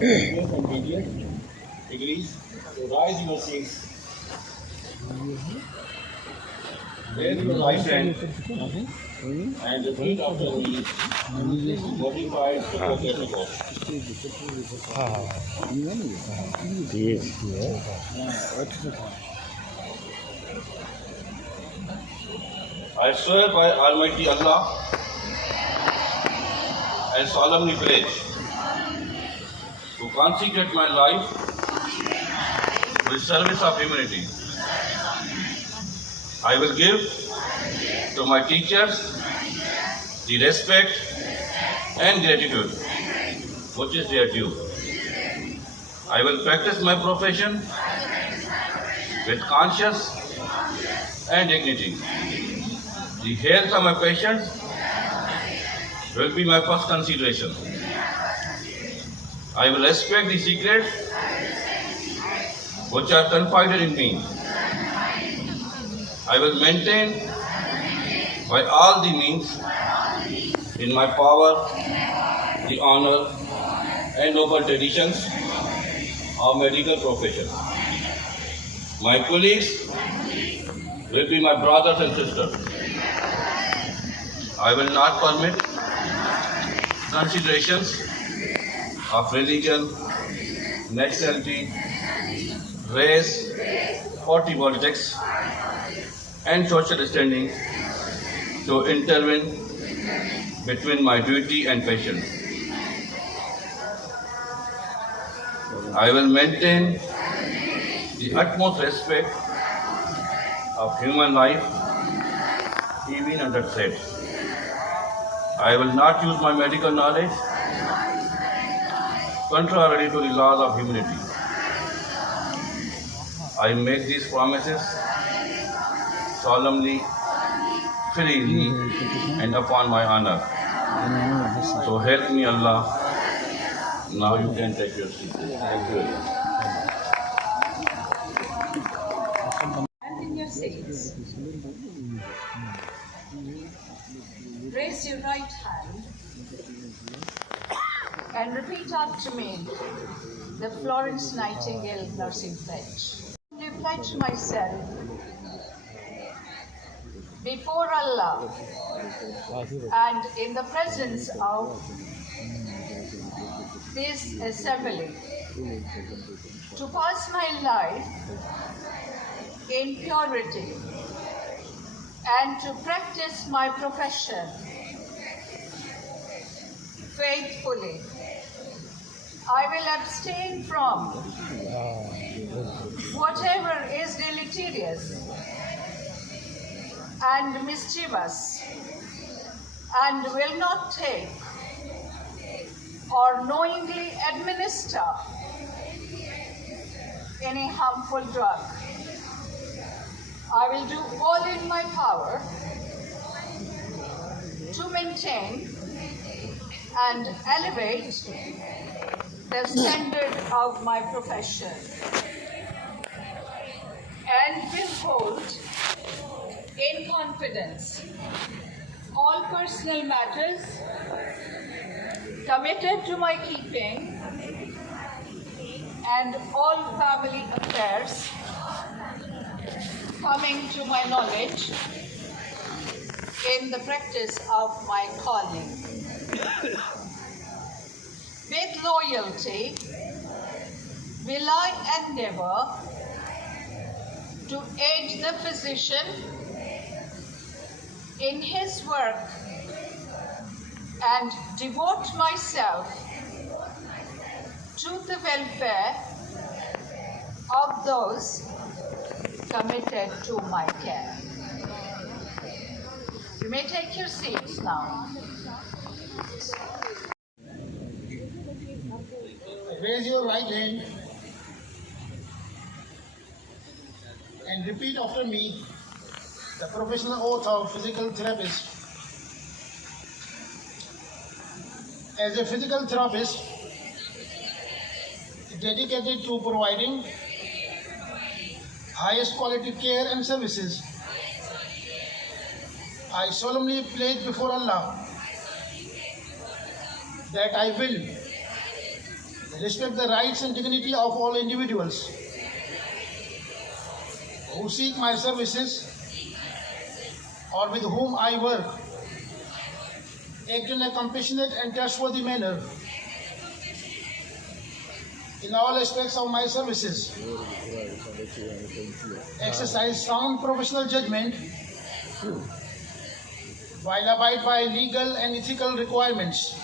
MBBS and BDS degrees. So rise your seats. Raise your right hand and repeat after me. Modified protocol. I swear by Almighty Allah and solemnly pledge to consecrate my life with service of humanity. I will give to my teachers the respect and gratitude which is their due. I will practice my profession with conscience and dignity. The health of my patients will be my first consideration. I will respect the secrets which are confided in me. I will maintain by all the means in my power the honor and noble traditions of medical profession. My colleagues will be my brothers and sisters. I will not permit considerations of religion, nationality, race, party politics, and social standing to intervene between my duty and passion. I will maintain the utmost respect of human life even under threat. I will not use my medical knowledge contrary to the laws of humanity. I make these promises solemnly, freely, and upon my honor. So help me Allah. Now you can take your seat. Thank you very much. And in your seats, raise your right hand and repeat after me the Florence Nightingale nursing pledge. I pledge myself before Allah and in the presence of this assembly to pass my life in purity and to practice my profession faithfully. I will abstain from whatever is deleterious and mischievous, and will not take or knowingly administer any harmful drug. I will do all in my power to maintain and elevate the standard of my profession, and will hold in confidence all personal matters committed to my keeping and all family affairs coming to my knowledge in the practice of my calling. With loyalty will I endeavor to aid the physician in his work and devote myself to the welfare of those committed to my care. You may take your seats now. Raise your right hand and repeat after me the professional oath of physical therapist. As a physical therapist dedicated to providing highest quality care and services, I solemnly pledge before Allah that I will respect the rights and dignity of all individuals who seek my services or with whom I work, act in a compassionate and trustworthy manner in all aspects of my services, exercise sound professional judgment while abide by legal and ethical requirements,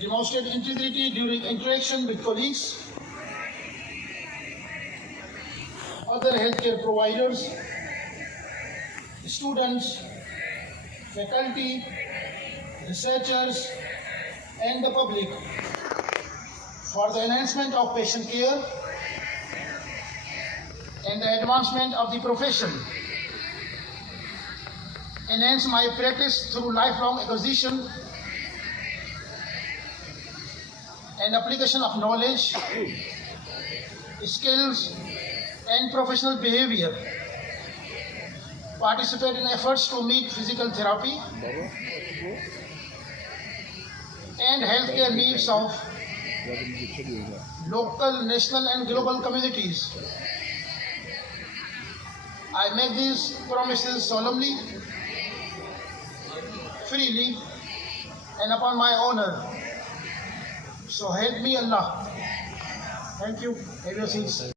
demonstrate integrity during interaction with colleagues, other healthcare providers, students, faculty, researchers, and the public for the enhancement of patient care and the advancement of the profession. Enhance my practice through lifelong acquisition and application of knowledge, skills, and professional behavior. Participate in efforts to meet physical therapy and healthcare needs of local, national, and global communities. I make these promises solemnly, freely, and upon my honor. So help me Allah. Thank you. Have your seats.